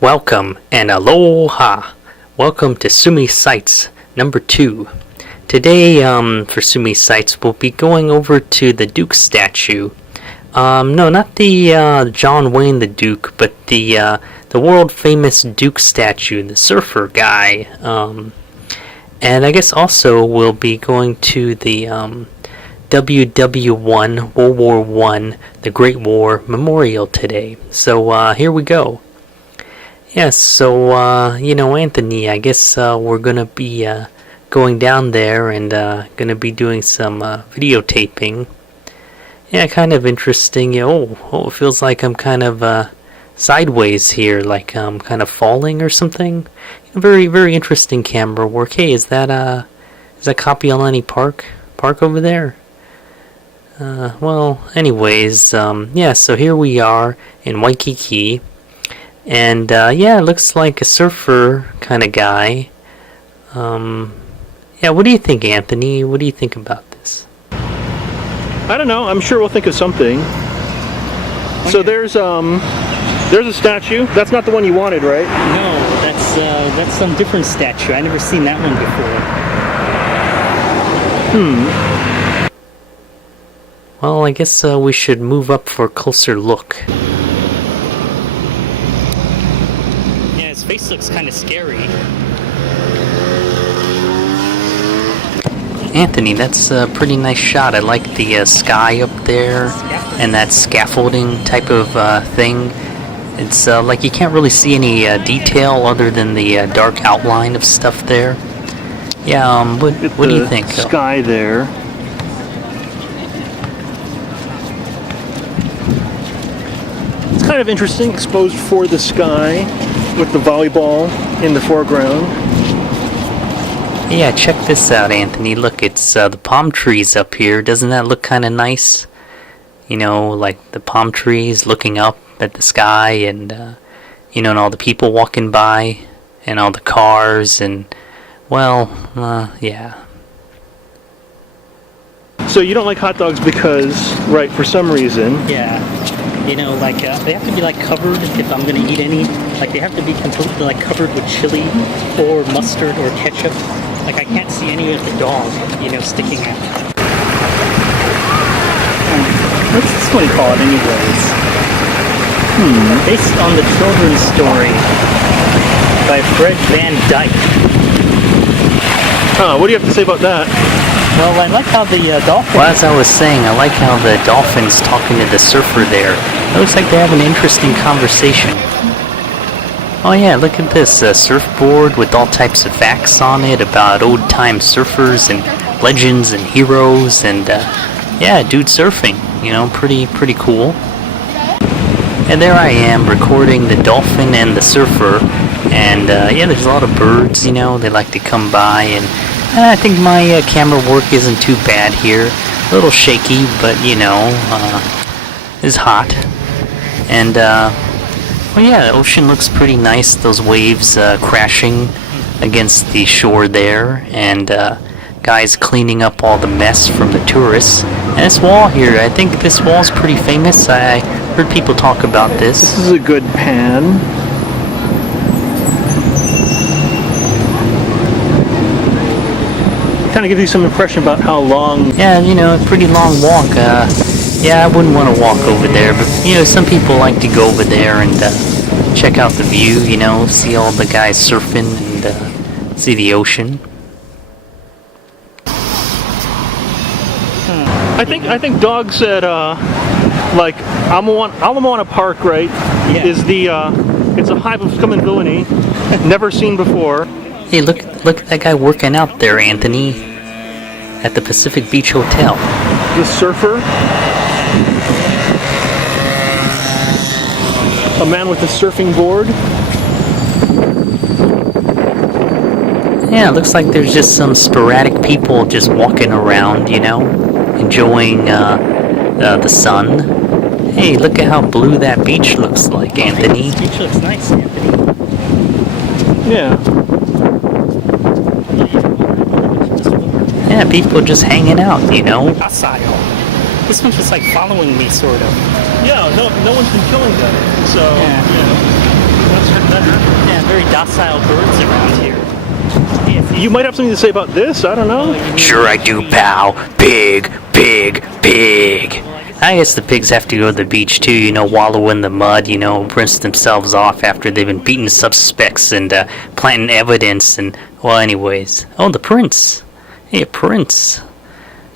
Welcome and aloha! Welcome to Sumi Sites number 2. Today, for Sumi Sites, we'll be going over to the Duke statue. No, not the John Wayne the Duke, but the world famous Duke statue, the surfer guy. And I guess also we'll be going to the WW1 World War I, the Great War Memorial today. So here we go. Yes, so, Anthony, I guess we're going to be going down there and going to be doing some videotaping. Yeah, kind of interesting. It feels like I'm kind of sideways here, like I'm kind of falling or something. Very, very interesting camera work. Hey, is that Kapiolani Park over there? Well, anyways, yeah, so here we are in Waikiki. And, yeah, it looks like a surfer kind of guy. Yeah, what do you think, Anthony? What do you think about this? I don't know. I'm sure we'll think of something. So there's a statue. That's not the one you wanted, right? No, that's some different statue. I never seen that one before. Well, I guess we should move up for a closer look. His face looks kind of scary. Anthony, that's a pretty nice shot. I like the sky up there and that scaffolding type of thing. It's like you can't really see any detail other than the dark outline of stuff there. Yeah, what do you think? Sky there. It's kind of interesting, exposed for the sky, with the volleyball in the foreground. Yeah, check this out, Anthony. Look, it's the palm trees up here. Doesn't that look kind of nice? You know, like the palm trees looking up at the sky and, and all the people walking by and all the cars and, well, yeah. So you don't like hot dogs because, right, for some reason. Yeah. Like, they have to be, like, covered if I'm gonna eat any. Like, they have to be completely, like, covered with chili or mustard or ketchup. Like, I can't see any of the dog, sticking out. What's this one called, anyways? Based on the children's story by Fred Van Dyke. What do you have to say about that? Well, I like how the dolphins... Well, as I was saying, I like how the dolphin's talking to the surfer there. It looks like they have an interesting conversation. Oh yeah, look at this surfboard with all types of facts on it about old-time surfers and legends and heroes and, yeah, dude surfing. Pretty cool. And there I am recording the dolphin and the surfer. And, yeah, there's a lot of birds, they like to come by and... I think my camera work isn't too bad here. A little shaky, but it's hot. And well, yeah, the ocean looks pretty nice. Those waves crashing against the shore there, and guys cleaning up all the mess from the tourists. And this wall here, I think this wall's pretty famous. I heard people talk about this. This is a good pan. Kind of gives you some impression about how long. Yeah, a pretty long walk. Yeah, I wouldn't want to walk over there, but some people like to go over there and check out the view. See all the guys surfing and see the ocean. I think dogs at like Ala Park, right? Yeah. Is it's a hive of scum and villainy, never seen before. Hey, look at that guy working out there, Anthony, at the Pacific Beach Hotel. The surfer, a man with a surfing board. Yeah, it looks like there's just some sporadic people just walking around, enjoying the sun. Hey, look at how blue that beach looks like, Anthony. This beach looks nice, Anthony. Yeah. Yeah, people just hanging out, Docile. This one's just like following me, sort of. Yeah, no one's been killing them, so yeah. That's docile birds around here. Yeah, You might have something to say about this. I don't know. sure I do, pal. Pig, pig, pig. I guess the pigs have to go to the beach too, you know, wallow in the mud, you know, rinse themselves off after they've been beating suspects and planting evidence and, well, anyways. Oh, the prince. Hey, a prince.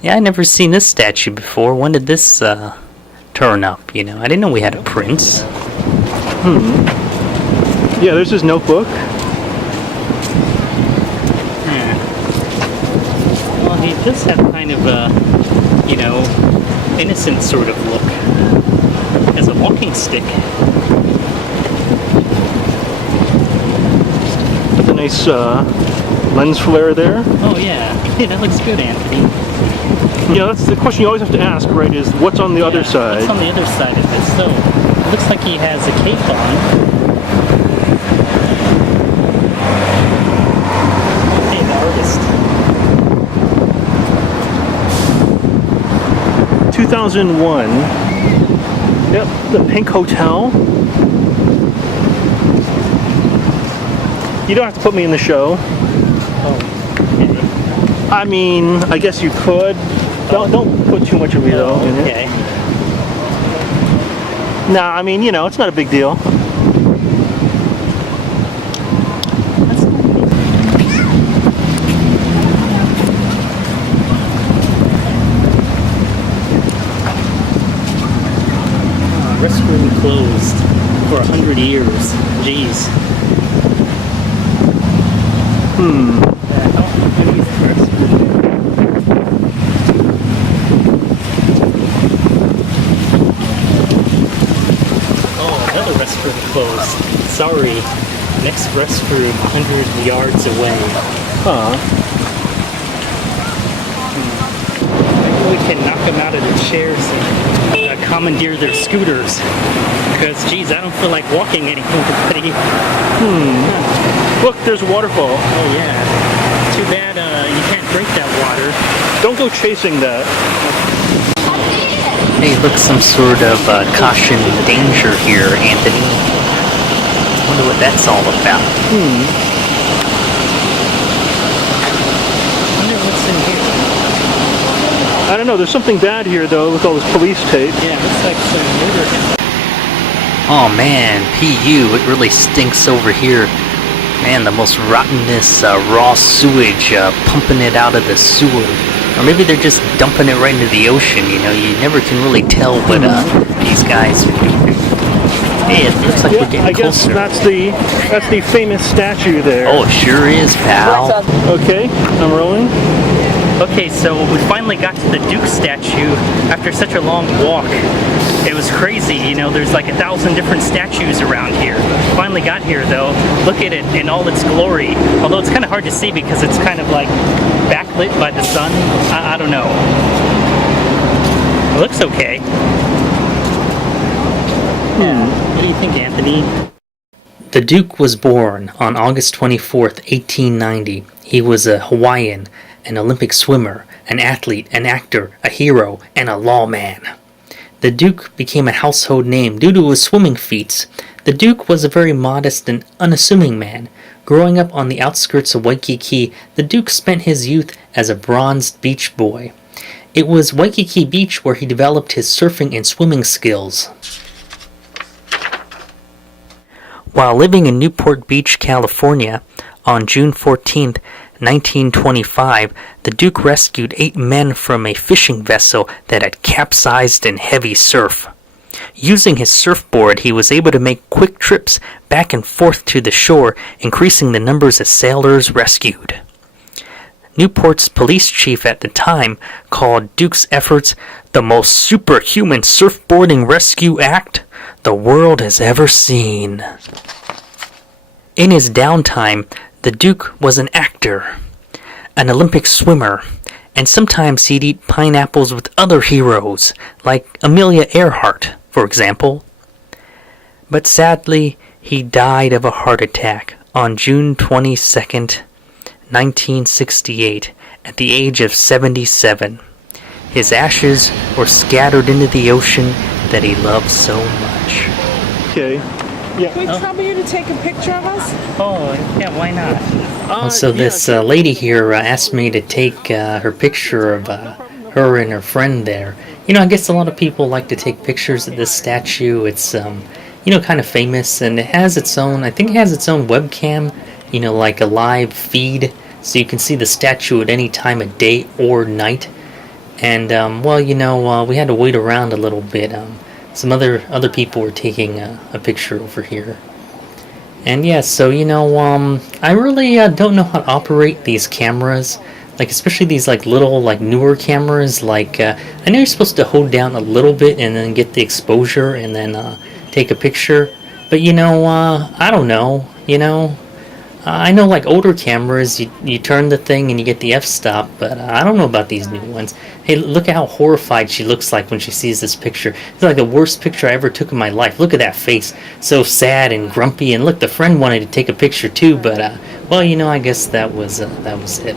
Yeah, I never seen this statue before. When did this turn up, you know? I didn't know we had a prince. Yeah, there's his notebook. Yeah. Well, he does have kind of a, you know, innocent sort of look. As a walking stick. With a nice lens flare there. Oh yeah. Hey, that looks good, Anthony. Yeah, that's the question you always have to ask, right? Is what's on the other What's side? on the other side of it? So, it looks like he has a cape on. Hey, the artist. 2001. Yep, the Pink Hotel. You don't have to put me in the show. Oh, okay. I mean, I guess you could. Don't put too much of me though in it. Okay. Nah, I mean, you know, it's not a big deal. That's cool. Restroom closed for 100 years. Jeez. Oh, another restroom closed. Sorry. Next restroom 100 yards away. Huh. Maybe we can knock them out of their chairs and commandeer their scooters. Because, geez, I don't feel like walking anymore, buddy. Look, there's a waterfall. Oh, yeah. Too bad you can't drink that water. Don't go chasing that. Hey, look, some sort of caution danger here, Anthony. Wonder what that's all about. Wonder what's in here. I don't know, there's something bad here though with all this police tape. Yeah, looks like some murder. Oh man, PU, it really stinks over here. Man, the most rottenest raw sewage, pumping it out of the sewer. Or maybe they're just dumping it right into the ocean, you know, you never can really tell what these guys are doing. Hey, it looks like we're getting I guess closer. that's the famous statue there. Oh, it sure is, pal. Okay, I'm rolling. Okay, so we finally got to the Duke statue after such a long walk. It was crazy, you know, there's like 1,000 different statues around here. Finally got here though. Look at it in all its glory. Although it's kind of hard to see because it's kind of like backlit by the sun. I don't know. It looks okay. What do you think, Anthony? The Duke was born on August 24th, 1890. He was a Hawaiian, an Olympic swimmer, an athlete, an actor, a hero, and a lawman. The Duke became a household name due to his swimming feats. The Duke was a very modest and unassuming man. Growing up on the outskirts of Waikiki, the Duke spent his youth as a bronzed beach boy. It was Waikiki Beach where he developed his surfing and swimming skills. While living in Newport Beach, California, on June 14th, 1925, the Duke rescued 8 men from a fishing vessel that had capsized in heavy surf. Using his surfboard, he was able to make quick trips back and forth to the shore, increasing the numbers of sailors rescued. Newport's police chief at the time called Duke's efforts the most superhuman surfboarding rescue act the world has ever seen. In his downtime, the Duke was an actor, an Olympic swimmer, and sometimes he'd eat pineapples with other heroes, like Amelia Earhart, for example. But sadly, he died of a heart attack on June 22nd, 1968, at the age of 77. His ashes were scattered into the ocean that he loved so much. Okay. Yeah. Can we trouble you to take a picture of us? Oh, yeah, why not? Yeah, This lady here asked me to take her picture of her and her friend there. You know, I guess a lot of people like to take pictures of this statue. It's, kind of famous, and it has its own, I think it has its own webcam, like a live feed, so you can see the statue at any time of day or night. And, we had to wait around a little bit. Some other people were taking a picture over here. And yeah, so I really don't know how to operate these cameras, like especially these like little like newer cameras. Like I know you're supposed to hold down a little bit and then get the exposure and then take a picture, but I don't know. I know like older cameras, you turn the thing and you get the f-stop, but I don't know about these new ones. Hey, look at how horrified she looks like when she sees this picture. It's like the worst picture I ever took in my life. Look at that face, so sad and grumpy. And look, the friend wanted to take a picture too, but I guess that was it.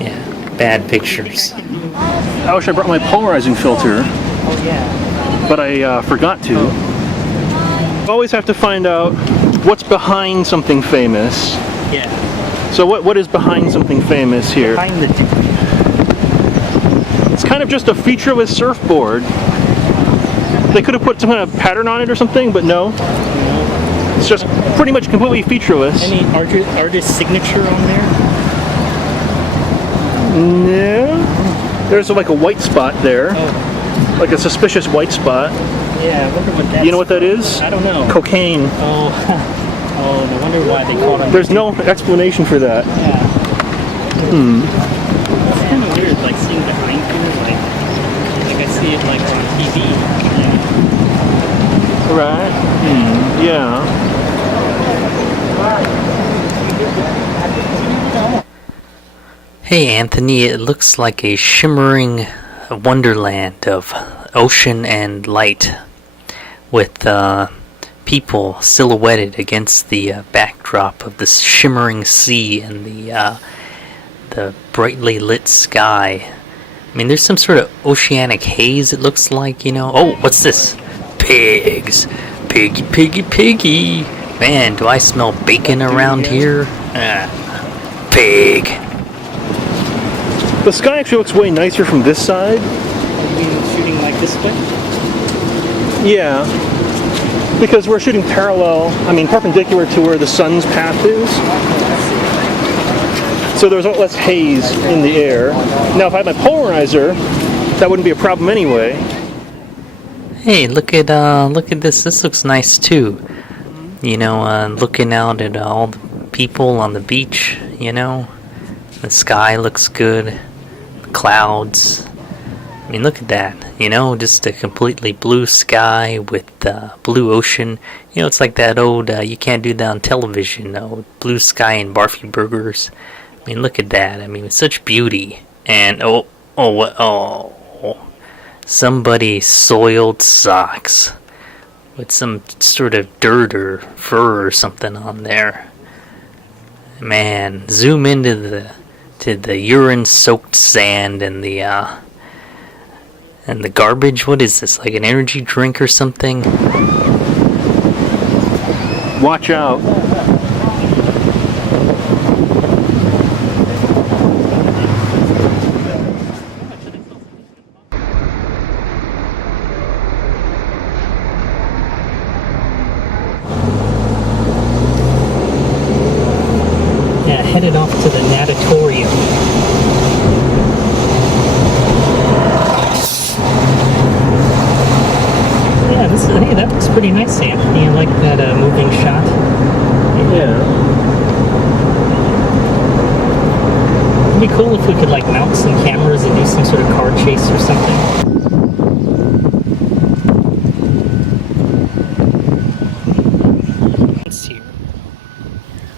Yeah, bad pictures. I wish I brought my polarizing filter, Oh yeah. but I forgot to. Always have to find out what's behind something famous. Yeah. So what is behind something famous here? Behind the. It's kind of just a featureless surfboard. They could have put some kind of pattern on it or something, but no. It's just pretty much completely featureless. Any artist signature on there? No. There's like a white spot there. Oh. Like a suspicious white spot. Yeah, I wonder what that's. You know what that is? I don't know. Cocaine. Oh, oh, no wonder why they call them. There's no explanation for that. Yeah. It's kind of weird, like seeing behind you, like I see it like on TV. Yeah. Right. Yeah. Hey Anthony, it looks like a shimmering wonderland of ocean and light, with people silhouetted against the backdrop of this shimmering sea and the brightly lit sky. I mean, there's some sort of oceanic haze, it looks like, Oh, what's this? Pigs! Piggy, piggy, piggy! Man, do I smell bacon around here? Pig! The sky actually looks way nicer from this side. You mean shooting like this way? Yeah. Because we're shooting perpendicular to where the sun's path is. So there's less haze in the air. Now, if I had my polarizer, that wouldn't be a problem anyway. Hey, look at this. This looks nice too. Looking out at all the people on the beach. The sky looks good. The clouds. I mean, look at that. Just a completely blue sky with blue ocean. It's like that old. You can't do that on television. Blue sky and Barfy burgers. I mean, look at that. I mean, it's such beauty. And somebody soiled socks with some sort of dirt or fur or something on there. Man, zoom into the urine-soaked sand and the garbage. What is this? Like an energy drink or something? Watch out. Headed off to the Natatorium. Yeah, that looks pretty nice, Anthony. I like that moving shot. Yeah. It'd be cool if we could like mount some cameras and do some sort of car chase or something.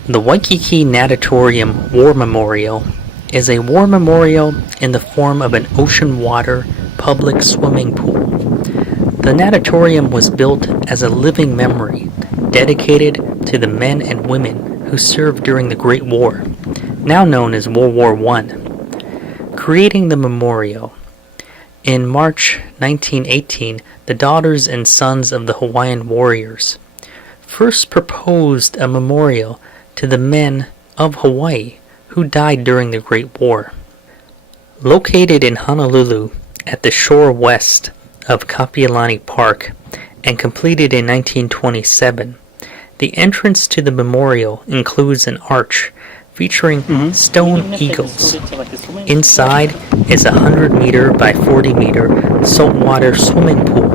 The Waikiki Natatorium War Memorial is a war memorial in the form of an ocean water public swimming pool. The natatorium was built as a living memory dedicated to the men and women who served during the Great War, now known as World War I. Creating the memorial. In March 1918, the daughters and sons of the Hawaiian warriors first proposed a memorial to the men of Hawaii who died during the Great War. Located in Honolulu at the shore west of Kapiolani Park and completed in 1927, the entrance to the memorial includes an arch featuring stone eagles. Inside is a 100-meter by 40-meter saltwater swimming pool.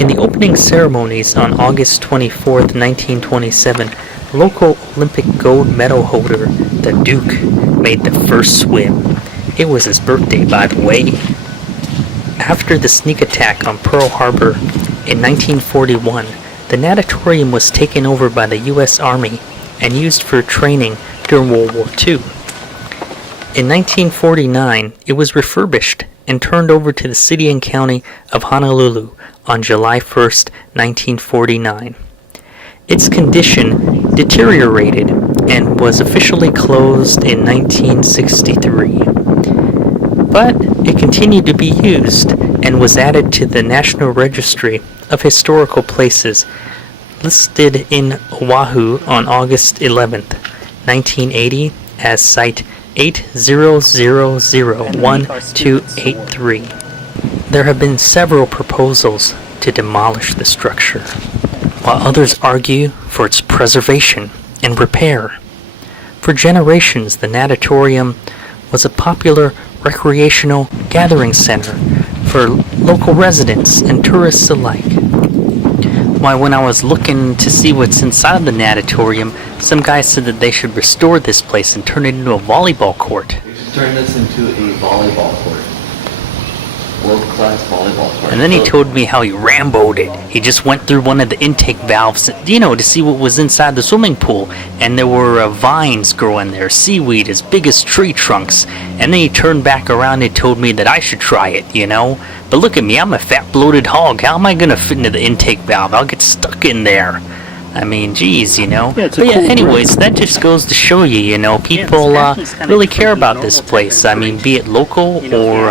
In the opening ceremonies on August 24, 1927, local Olympic gold medal holder, the Duke, made the first swim. It was his birthday, by the way. After the sneak attack on Pearl Harbor in 1941, the natatorium was taken over by the U.S. Army and used for training during World War II. In 1949, it was refurbished and turned over to the city and county of Honolulu on July 1st, 1949. Its condition deteriorated and was officially closed in 1963. But it continued to be used and was added to the National Registry of Historical Places, listed in Oahu on August 11th, 1980 as Site 80001283. There have been several proposals to demolish the structure, while others argue for its preservation and repair. For generations, the natatorium was a popular recreational gathering center for local residents and tourists alike. Why, when I was looking to see what's inside the natatorium, some guy said that they should restore this place and turn it into a volleyball court. We should turn this into a volleyball court. World-class volleyball court. And then he told me how he Rambo'd it. He just went through one of the intake valves, to see what was inside the swimming pool. And there were vines growing there, seaweed as big as tree trunks. And then he turned back around and told me that I should try it, But look at me, I'm a fat bloated hog. How am I going to fit into the intake valve? I'll get stuck in there. I mean, geez, Yeah, it's a But yeah, cool anyways, that just goes to show you, people really care about this place. I mean, be it local or,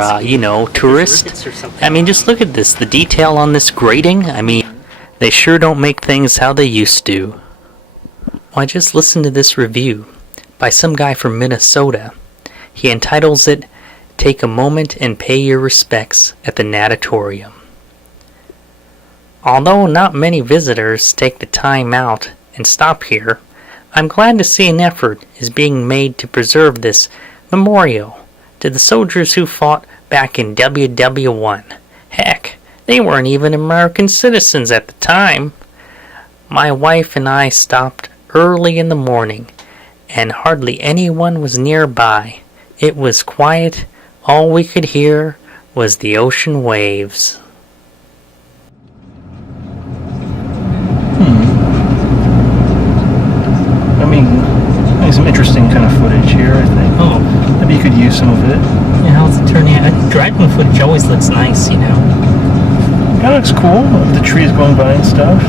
tourist. I mean, just look at this. The detail on this grating, I mean, they sure don't make things how they used to. Why, just listen to this review by some guy from Minnesota. He entitles it, "Take a Moment and Pay Your Respects at the Natatorium." Although not many visitors take the time out and stop here, I'm glad to see an effort is being made to preserve this memorial to the soldiers who fought back in WW1. Heck, they weren't even American citizens at the time. My wife and I stopped early in the morning, and hardly anyone was nearby. It was quiet. All we could hear was the ocean waves. I mean, some interesting kind of footage here, I think. Oh, Maybe you could use some of it. yeah, how's it turning out? Driving footage always looks nice, Kind of looks cool, with the trees going by and stuff.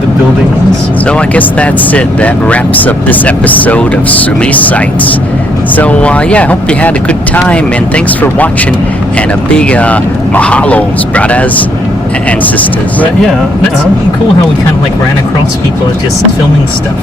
The buildings. So I guess that's it. That wraps up this episode of Sumi Sights. So I hope you had a good time, and thanks for watching, and a big mahalos, brothers and sisters. But yeah. That's cool how we kind of ran across people just filming stuff,